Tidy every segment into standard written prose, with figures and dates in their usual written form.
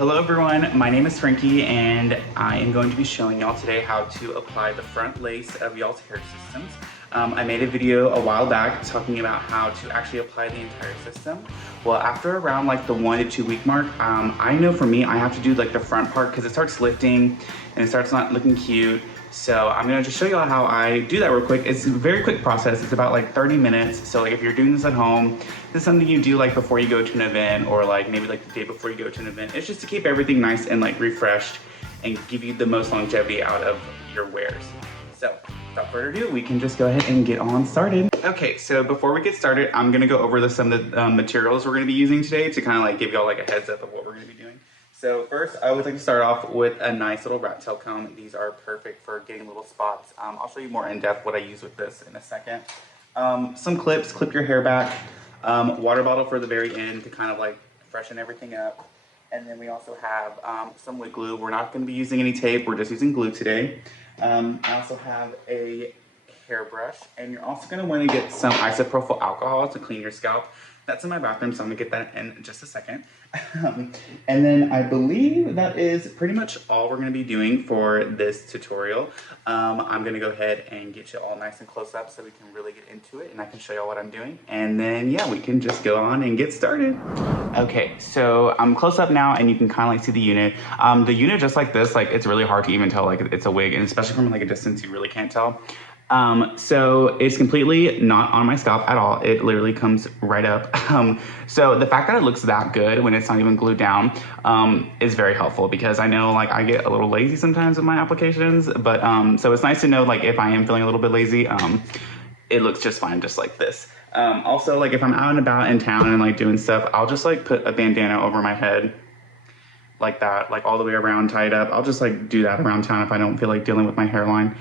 Hello everyone, my name is Frankie and I am going to be showing y'all today how to apply the front lace of y'all's hair systems. I made a video a while back talking about how to actually apply the entire system. Well, after around like the 1 to 2 week mark, I know for me I have to do like the front part because it starts lifting and it starts not looking cute. So I'm gonna just show y'all how I do that real quick. It's a very quick process. It's about like 30 minutes. So like if you're doing this at home, this is something you do like before you go to an event or like maybe like the day before you go to an event. It's just to keep everything nice and like refreshed and give you the most longevity out of your wears. So without further ado, we can just go ahead and get on started. Okay, so before we get started, I'm gonna go over some of the materials we're gonna be using today to kind of like give y'all like a heads up of what we're gonna be doing. So first, I would like to start off with a nice little rat tail comb. These are perfect for getting little spots. I'll show you more in depth what I use with this in a second. Some clips, clip your hair back. Water bottle for the very end to kind of like freshen everything up. And then we also have some wig glue. We're not going to be using any tape. We're just using glue today. I also have a hairbrush, and you're also going to want to get some isopropyl alcohol to clean your scalp. That's in my bathroom, so I'm gonna get that in just a second. And then I believe that is pretty much all we're gonna be doing for this tutorial. I'm gonna go ahead and get you all nice and close up so we can really get into it and I can show y'all what I'm doing. And then yeah, we can just go on and get started. Okay, so I'm close up now and you can kind of like see the unit. The unit just like this, like it's really hard to even tell like it's a wig, and especially from like a distance, you really can't tell. So it's completely not on my scalp at all. It literally comes right up. So the fact that it looks that good when it's not even glued down, is very helpful because I know like I get a little lazy sometimes with my applications, but, so it's nice to know like if I am feeling a little bit lazy, it looks just fine just like this. Also like if I'm out and about in town and like doing stuff, I'll just like put a bandana over my head like that, like all the way around tied up. I'll just like do that around town if I don't feel like dealing with my hairline.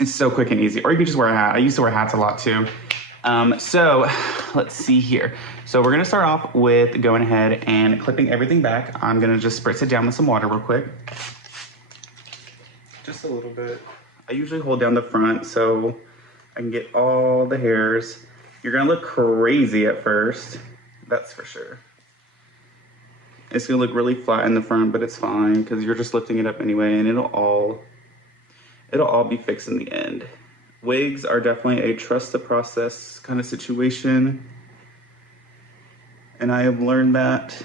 It's so quick and easy. Or you can just wear a hat. I used to wear hats a lot too. So let's see here. So we're gonna start off with going ahead and clipping everything back. I'm gonna just spritz it down with some water real quick. Just a little bit. I usually hold down the front so I can get all the hairs. You're gonna look crazy at first, that's for sure. It's gonna look really flat in the front, but it's fine because you're just lifting it up anyway and it'll all be fixed in the end. Wigs are definitely a trust the process kind of situation. And I have learned that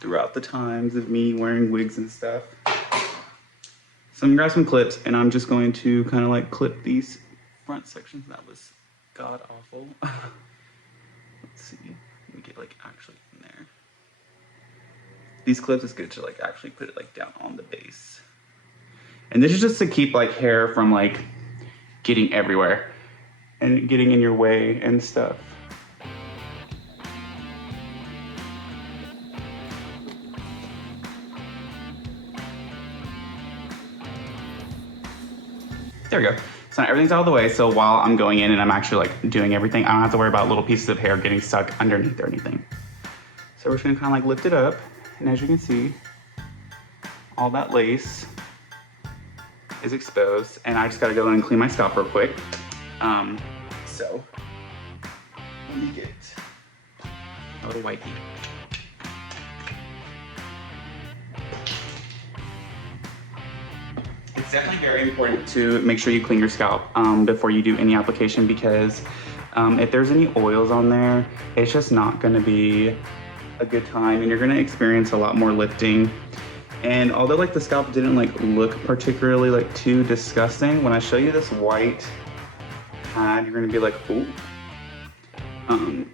throughout the times of me wearing wigs and stuff. So I'm gonna grab some clips and I'm just going to kind of like clip these front sections. That was god awful. Let's see, let me get like actually in there. These clips is good to like actually put it like down on the base. And this is just to keep like hair from like getting everywhere and getting in your way and stuff. There we go. So now everything's out of the way. So while I'm going in and I'm actually like doing everything, I don't have to worry about little pieces of hair getting stuck underneath or anything. So we're just gonna kind of like lift it up. And as you can see, all that lace is exposed, and I just gotta go in and clean my scalp real quick. So let me get a little wipey. It's definitely very important to make sure you clean your scalp before you do any application because if there's any oils on there, it's just not gonna be a good time and you're gonna experience a lot more lifting. And although like the scalp didn't like look particularly like too disgusting, when I show you this white pad, you're gonna be like, ooh.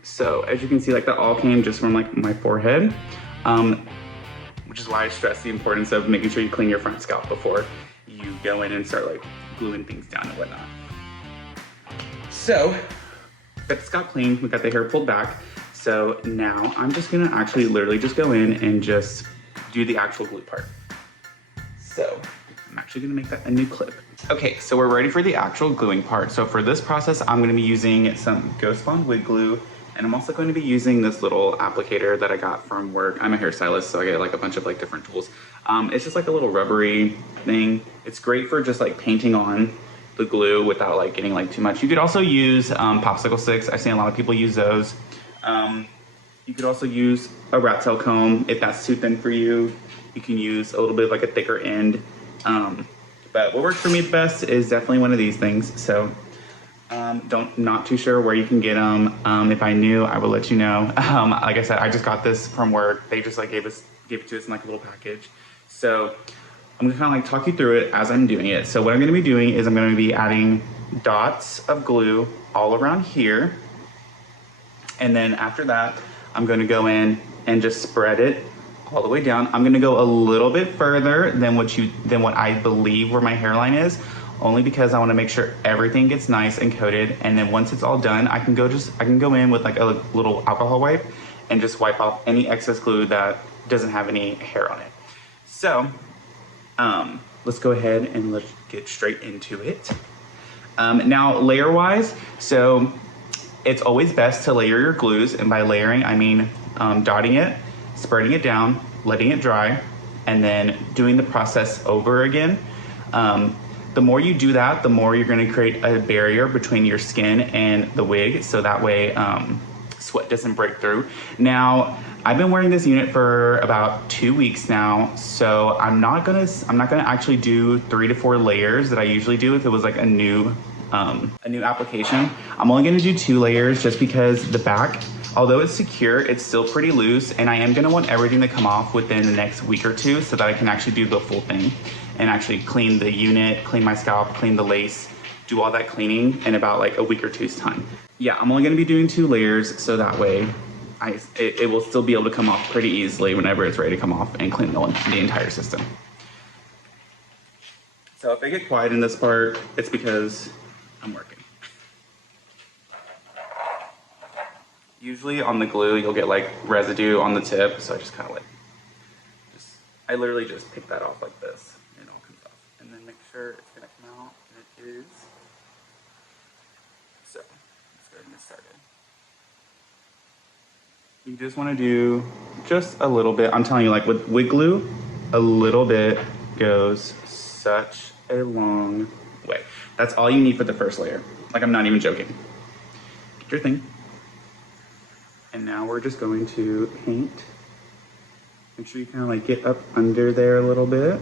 So as you can see, like that all came just from like my forehead, which is why I stress the importance of making sure you clean your front scalp before you go in and start like gluing things down and whatnot. So, got the scalp cleaned, we got the hair pulled back. So now I'm just gonna actually literally just go in and just do the actual glue part. So I'm actually gonna make that a new clip. Okay, so we're ready for the actual gluing part. So for this process, I'm gonna be using some Ghost Bond wig glue, and I'm also going to be using this little applicator that I got from work. I'm a hairstylist, so I get like a bunch of like different tools. It's just like a little rubbery thing. It's great for just like painting on the glue without like getting like too much. You could also use popsicle sticks. I've seen a lot of people use those. You could also use a rat tail comb if that's too thin for you. You can use a little bit of like a thicker end. But what works for me the best is definitely one of these things. So not too sure where you can get them. If I knew, I would let you know. Like I said, I just got this from work. They just like gave it to us in like a little package. So I'm gonna kind of like talk you through it as I'm doing it. So what I'm gonna be doing is I'm gonna be adding dots of glue all around here. And then after that, I'm gonna go in and just spread it all the way down. I'm gonna go a little bit further than what I believe where my hairline is, only because I wanna make sure everything gets nice and coated. And then once it's all done, I can go in with like a little alcohol wipe and just wipe off any excess glue that doesn't have any hair on it. So, let's go ahead and let's get straight into it. Now, layer-wise, so it's always best to layer your glues, and by layering, I mean dotting it, spreading it down, letting it dry, and then doing the process over again. The more you do that, the more you're gonna create a barrier between your skin and the wig, so that way sweat doesn't break through. Now, I've been wearing this unit for about 2 weeks now, so I'm not gonna actually do 3 to 4 layers that I usually do if it was like a new application. I'm only gonna do 2 layers just because the back, although it's secure, it's still pretty loose, and I am gonna want everything to come off within the next week or 2 so that I can actually do the full thing and actually clean the unit, clean my scalp, clean the lace, do all that cleaning in about like a week or 2's time. Yeah, I'm only gonna be doing 2 layers so that way it will still be able to come off pretty easily whenever it's ready to come off and clean the entire system. So if I get quiet in this part, it's because I'm working. Usually on the glue, you'll get like residue on the tip, so I just kind of like, I literally just pick that off like this, and it all comes off. And then make sure it's gonna come out, and it is. So, let's go ahead and get started. You just wanna do just a little bit. I'm telling you, like with wig glue, a little bit goes such a long way. That's all you need for the first layer. Like, I'm not even joking. Get your thing. And now we're just going to paint. Make sure you kind of like get up under there a little bit.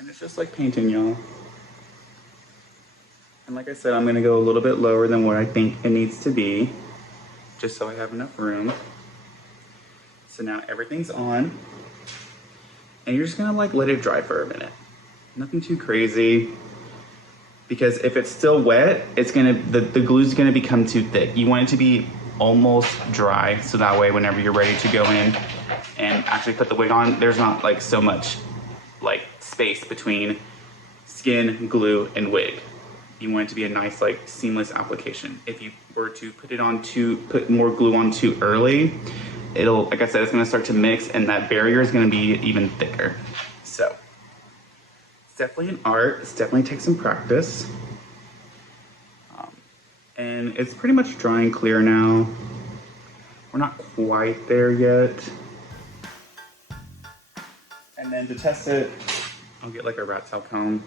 And it's just like painting, y'all. And like I said, I'm gonna go a little bit lower than what I think it needs to be, just so I have enough room. So now everything's on, and you're just gonna like let it dry for a minute. Nothing too crazy, because if it's still wet, it's gonna, the glue's gonna become too thick. You want it to be almost dry, so that way whenever you're ready to go in and actually put the wig on, there's not like so much like space between skin, glue, and wig. You want it to be a nice like seamless application. If you were to put more glue on too early, it'll, like I said, it's gonna start to mix, and that barrier is gonna be even thicker. So, it's definitely an art. It's definitely takes some practice. And it's pretty much dry and clear now. We're not quite there yet. And then to test it, I'll get like a rat tail comb.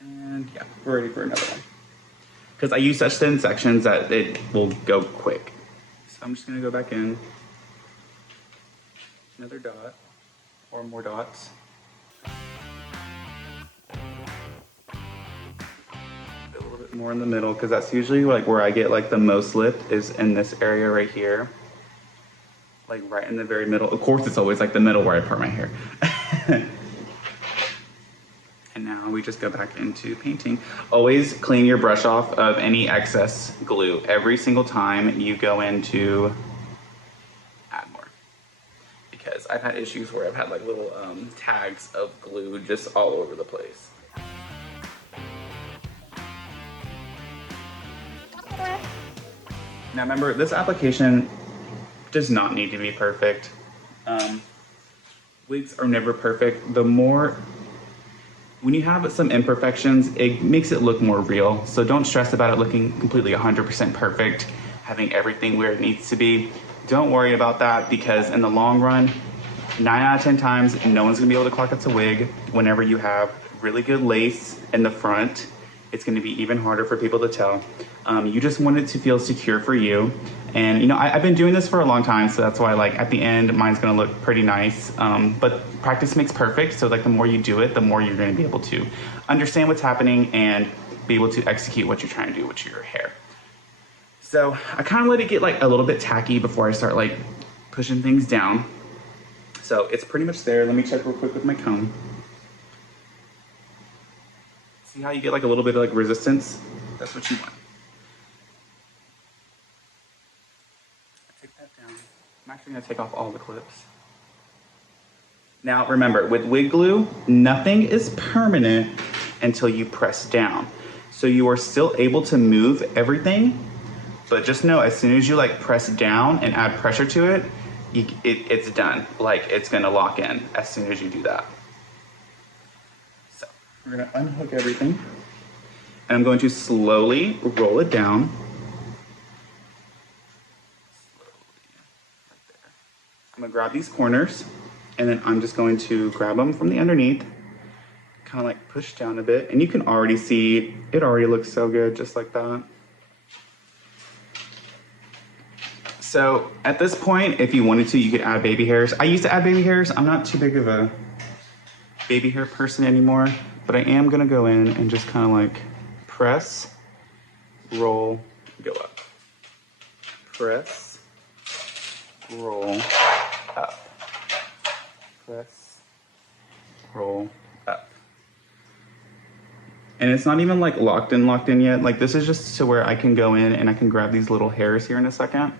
And yeah, we're ready for another one. Because I use such thin sections that it will go quick. So I'm just gonna go back in. Another dot, or more dots. A little bit more in the middle, because that's usually like where I get like the most lift, is in this area right here. Like right in the very middle. Of course, it's always like the middle where I part my hair. And now we just go back into painting. Always clean your brush off of any excess glue. Every single time you go in to add more. Because I've had issues where I've had like little tags of glue just all over the place. Now remember, this application does not need to be perfect. Wigs are never perfect. When you have some imperfections, it makes it look more real. So don't stress about it looking completely 100% perfect, having everything where it needs to be. Don't worry about that, because in the long run, 9 out of 10 times, no one's gonna be able to clock it's a wig whenever you have really good lace in the front. It's gonna be even harder for people to tell. You just want it to feel secure for you. And you know, I've been doing this for a long time, so that's why like at the end, mine's gonna look pretty nice. But practice makes perfect, so like the more you do it, the more you're gonna be able to understand what's happening and be able to execute what you're trying to do with your hair. So I kind of let it get like a little bit tacky before I start like pushing things down. So it's pretty much there. Let me check real quick with my comb. See how you get like a little bit of like resistance? That's what you want. Take that down. I'm actually gonna take off all the clips. Now remember, with wig glue, nothing is permanent until you press down. So you are still able to move everything, but just know as soon as you like press down and add pressure to it, it's done. Like it's gonna lock in as soon as you do that. So we're gonna unhook everything and I'm going to slowly roll it down. Slowly, right there. I'm gonna grab these corners and then I'm just going to grab them from the underneath, kind of like push down a bit. And you can already see, it already looks so good just like that. So at this point, if you wanted to, you could add baby hairs. I used to add baby hairs. I'm not too big of a baby hair person anymore, but I am gonna go in and just kind of like press, roll, go up. Press, roll, up. Press, roll, up. And it's not even like locked in yet. Like this is just to where I can go in and I can grab these little hairs here in a second.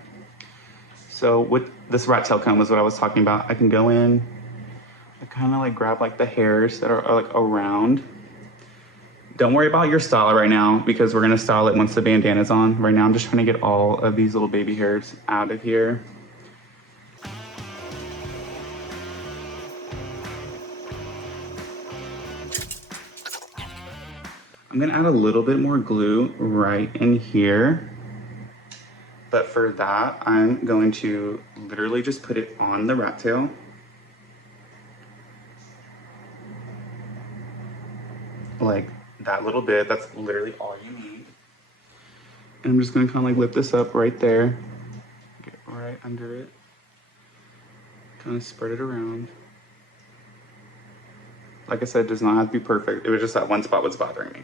So with this rat tail comb is what I was talking about. I can go in, I kind of like grab like the hairs that are like around. Don't worry about your style right now because we're gonna style it once the bandana's on. Right now I'm just trying to get all of these little baby hairs out of here. I'm gonna add a little bit more glue right in here. But for that, I'm going to literally just put it on the rat tail. Like that little bit, that's literally all you need. And I'm just gonna kind of like lift this up right there. Get right under it. Kind of spread it around. Like I said, it does not have to be perfect. It was just that one spot was bothering me.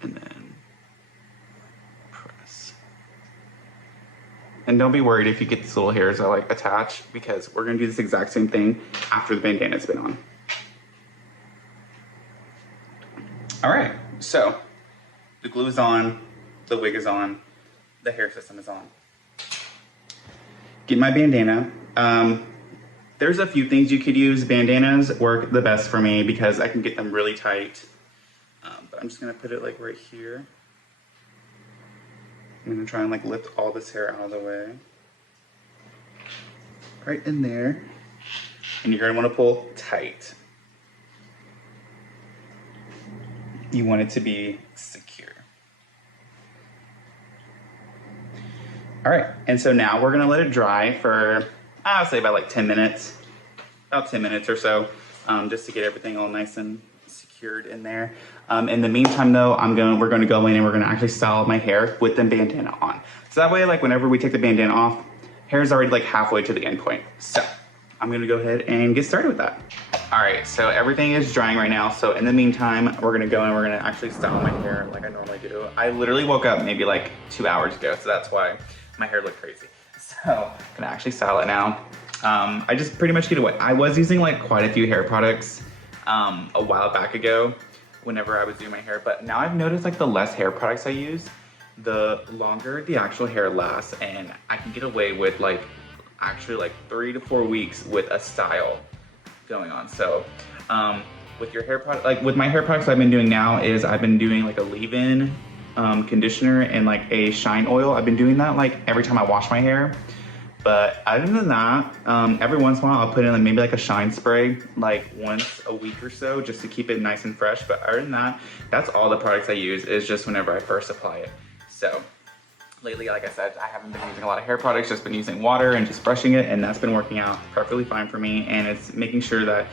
And then press. And don't be worried if you get these little hairs that like attach because we're gonna do this exact same thing after the bandana's been on. All right, so the glue is on, the wig is on, the hair system is on. Get my bandana. There's a few things you could use. Bandanas work the best for me because I can get them really tight. But I'm just gonna put it like right here. I'm gonna try and like lift all this hair out of the way. Right in there. And you're gonna wanna pull tight. You want it to be secure. All right, and so now we're gonna let it dry for, I'll say about like 10 minutes, about 10 minutes or so, just to get everything all nice and secured in there. In the meantime though, we're gonna go in and we're gonna actually style my hair with the bandana on. So that way, like whenever we take the bandana off, hair's already like halfway to the end point. So I'm gonna go ahead and get started with that. All right, so everything is drying right now. So in the meantime, we're gonna go and we're gonna actually style my hair like I normally do. I literally woke up maybe like 2 hours ago, so that's why my hair looked crazy. So I'm gonna actually style it now. I just pretty much get away. I was using like quite a few hair products a while back ago whenever I was doing my hair, but now I've noticed like the less hair products I use, the longer the actual hair lasts, and I can get away with like actually like 3 to 4 weeks with a style going on. So with your hair product, like with my hair products, what I've been doing now is I've been doing like a leave-in conditioner and like a shine oil. I've been doing that like every time I wash my hair. But other than that, every once in a while I'll put in like maybe like a shine spray like once a week or so just to keep it nice and fresh. But other than that, that's all the products I use is just whenever I first apply it. So lately, like I said, I haven't been using a lot of hair products, just been using water and just brushing it, and that's been working out perfectly fine for me. And it's making sure that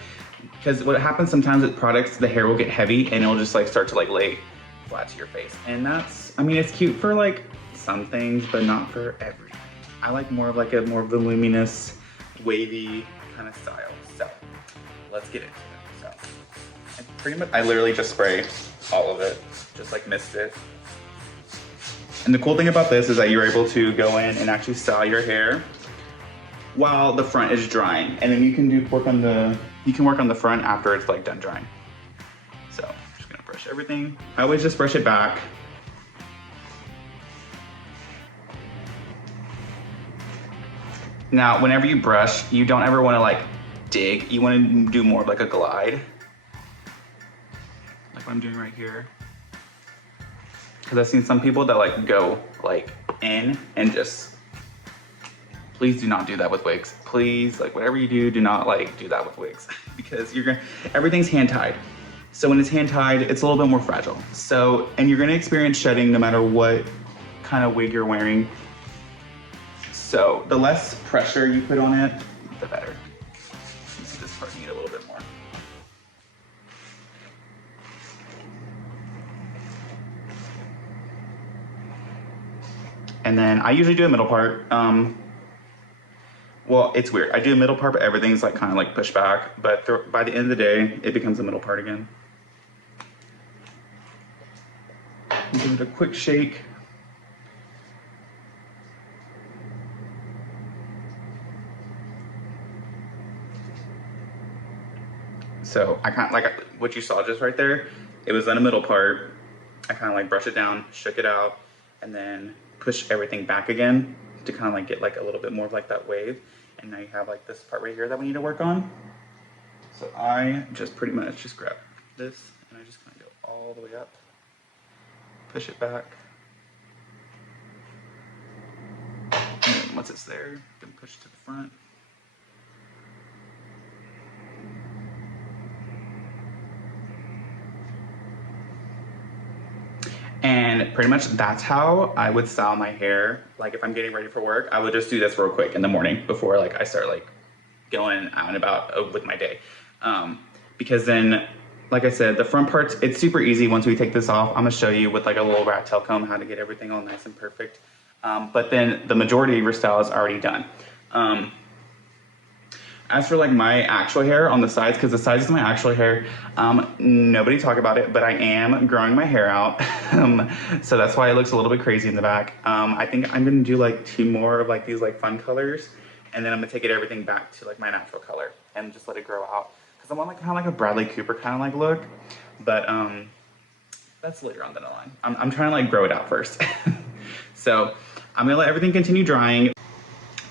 because what happens sometimes with products, the hair will get heavy and it'll just like start to like lay flat to your face. And that's, I mean, it's cute for like some things, but not for everything. I like more of like a more voluminous, wavy kind of style. So let's get into it. So I literally just spray all of it, just like mist it. And the cool thing about this is that you're able to go in and actually style your hair while the front is drying. And then you can work on the front after it's like done drying. So I'm just gonna brush everything. I always just brush it back. Now, whenever you brush, you don't ever wanna like dig. You wanna do more of like a glide. Like what I'm doing right here. Because I've seen some people that like go like in and just, please do not do that with wigs. Please, like whatever you do not like do that with wigs because everything's hand tied. So when it's hand tied, it's a little bit more fragile. So, and you're gonna experience shedding no matter what kind of wig you're wearing. So the less pressure you put on it, the better. You see this part need a little bit more. And then I usually do a middle part. Well, it's weird. I do a middle part, but everything's like kind of like pushed back. But by the end of the day, it becomes a middle part again. Give it a quick shake. So I kind of like what you saw just right there. It was on a middle part. I kind of like brush it down, shook it out, and then push everything back again to kind of like get like a little bit more of like that wave. And now you have like this part right here that we need to work on. So I just pretty much just grab this and I just kind of go all the way up, push it back. And then once it's there, then push it to the front. And pretty much that's how I would style my hair. Like if I'm getting ready for work, I would just do this real quick in the morning before like I start like going out and about with my day. Because then, like I said, the front parts, it's super easy once we take this off. I'm gonna show you with like a little rat tail comb how to get everything all nice and perfect. But then the majority of your style is already done. As for like my actual hair on the sides, because the sides of my actual hair, nobody talk about it, but I am growing my hair out. So that's why it looks a little bit crazy in the back. I think I'm gonna do like 2 more of like these like fun colors, and then I'm gonna take everything back to like my natural color and just let it grow out. Because I want like kind of like a Bradley Cooper kind of like look, but that's later on down the line. I'm trying to like grow it out first. So I'm gonna let everything continue drying.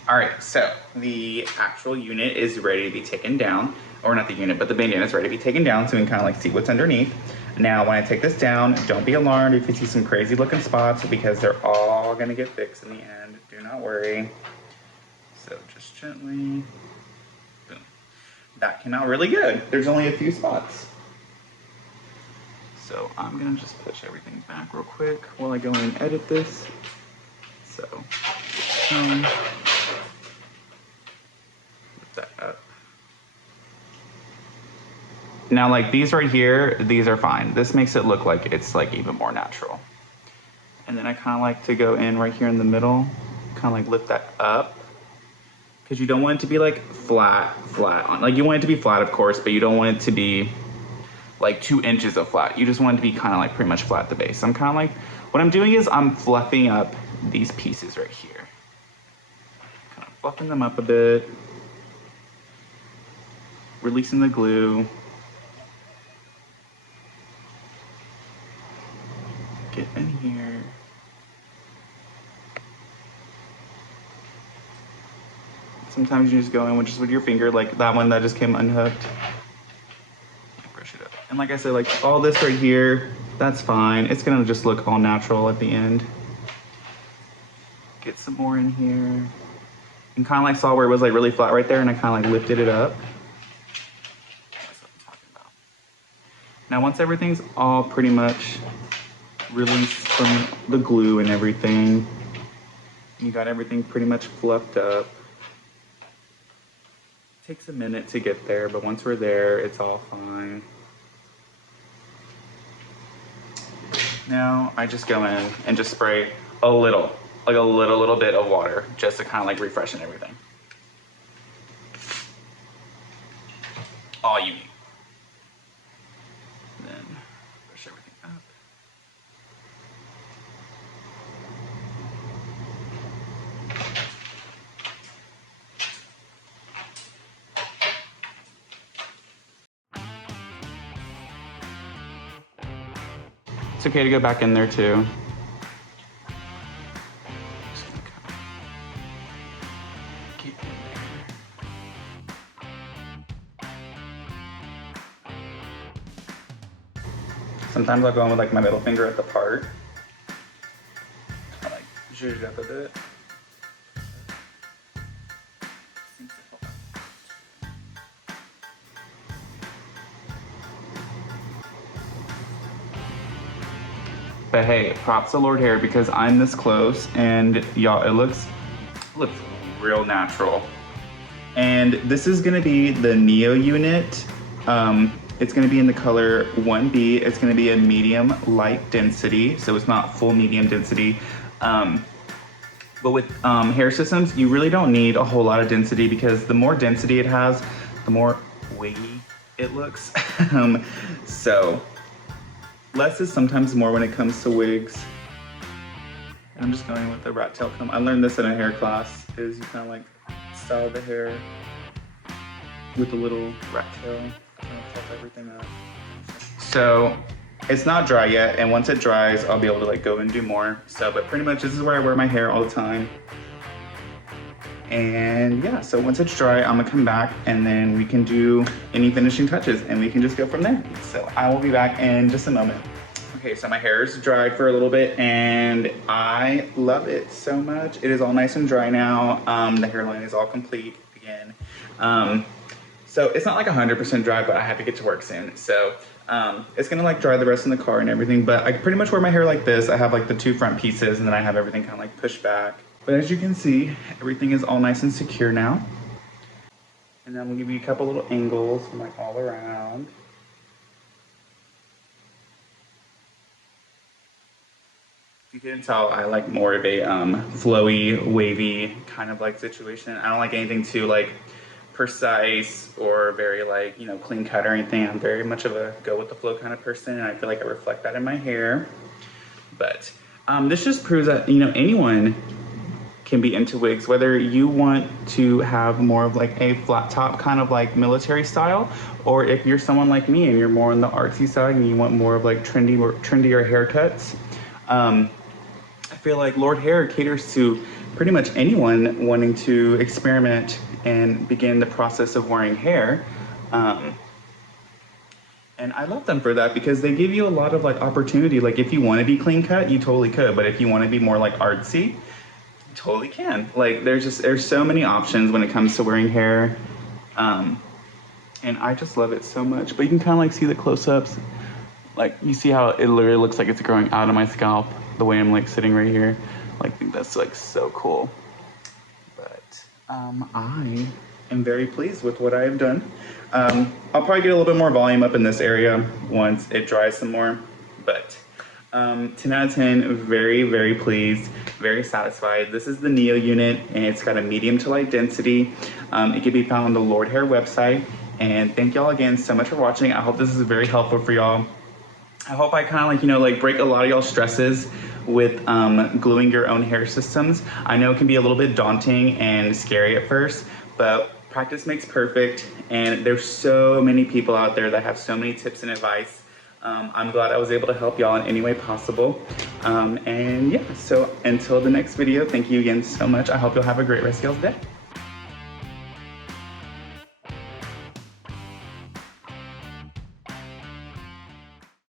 All right, so the actual unit is ready to be taken down, or not the unit, but the bandana is ready to be taken down so we can kind of like see what's underneath. Now, when I take this down, don't be alarmed if you see some crazy looking spots because they're all gonna get fixed in the end. Do not worry. So just gently, boom. That came out really good. There's only a few spots. So I'm gonna just push everything back real quick while I go and edit this. So, that up. Now like these right here, these are fine. This makes it look like it's like even more natural. And then I kind of like to go in right here in the middle, kind of like lift that up. Because you don't want it to be like flat on. Like you want it to be flat of course, but you don't want it to be like 2 inches of flat. You just want it to be kind of like pretty much flat at the base. I'm kind of like, what I'm doing is I'm fluffing up these pieces right here. Kind of fluffing them up a bit. Releasing the glue. Get in here. Sometimes you just go in with just with your finger, like that one that just came unhooked. Brush it up. And like I said, like all this right here, that's fine. It's gonna just look all natural at the end. Get some more in here. And kind of like saw where it was like really flat right there and I kind of like lifted it up. Now once everything's all pretty much released from the glue and everything, you got everything pretty much fluffed up, takes a minute to get there, but once we're there, it's all fine. Now I just go in and just spray a little, like a little bit of water, just to kind of like refreshen everything. All you need. Then brush everything up. It's okay to go back in there too. Keep it there. Sometimes I'll go in with like my middle finger at the part. I like zhuzh up a bit. But hey, props to Lordhair because I'm this close and y'all, it looks real natural. And this is gonna be the Neo unit. It's gonna be in the color 1B. It's gonna be a medium light density, so it's not full medium density. But with hair systems, you really don't need a whole lot of density because the more density it has, the more wavy it looks. So less is sometimes more when it comes to wigs. And I'm just going with the rat tail comb. I learned this in a hair class, is you kind of like style the hair with a little rat tail, kind of fluff everything up. So it's not dry yet, and once it dries, I'll be able to like go and do more. So, but pretty much this is where I wear my hair all the time. And yeah, so once it's dry, I'm gonna come back and then we can do any finishing touches and we can just go from there. So I will be back in just a moment. Okay, so my hair is dried for a little bit and I love it so much. It is all nice and dry now. The hairline is all complete again. So it's not like 100% dry, but I have to get to work soon. So it's gonna like dry the rest in the car and everything, but I pretty much wear my hair like this. I have like the two front pieces and then I have everything kind of like pushed back. But as you can see, everything is all nice and secure now. And then we'll give you a couple little angles from like all around. You can tell I like more of a flowy, wavy kind of like situation. I don't like anything too like precise or very like, you know, clean cut or anything. I'm very much of a go with the flow kind of person and I feel like I reflect that in my hair. But this just proves that, you know, anyone can be into wigs, whether you want to have more of like a flat top kind of like military style, or if you're someone like me and you're more on the artsy side and you want more of like trendier haircuts. I feel like Lordhair caters to pretty much anyone wanting to experiment and begin the process of wearing hair. And I love them for that because they give you a lot of like opportunity. Like if you want to be clean cut, you totally could, but if you want to be more like artsy, totally can. Like there's so many options when it comes to wearing hair, and I just love it so much. But you can kind of like see the close-ups, like you see how it literally looks like it's growing out of my scalp the way I'm like sitting right here. Like I think that's like so cool. But I am very pleased with what I have done. I'll probably get a little bit more volume up in this area once it dries some more, but 10 out of 10, very, very pleased, very satisfied. This is the Neo unit and it's got a medium to light density. It can be found on the Lordhair website. And thank y'all again so much for watching. I hope this is very helpful for y'all. I hope I kind of like, you know, like break a lot of y'all stresses with gluing your own hair systems. I know it can be a little bit daunting and scary at first, but practice makes perfect. And there's so many people out there that have so many tips and advice. I'm glad I was able to help y'all in any way possible. And yeah, so until the next video, thank you again so much. I hope you'll have a great rest of y'all's day.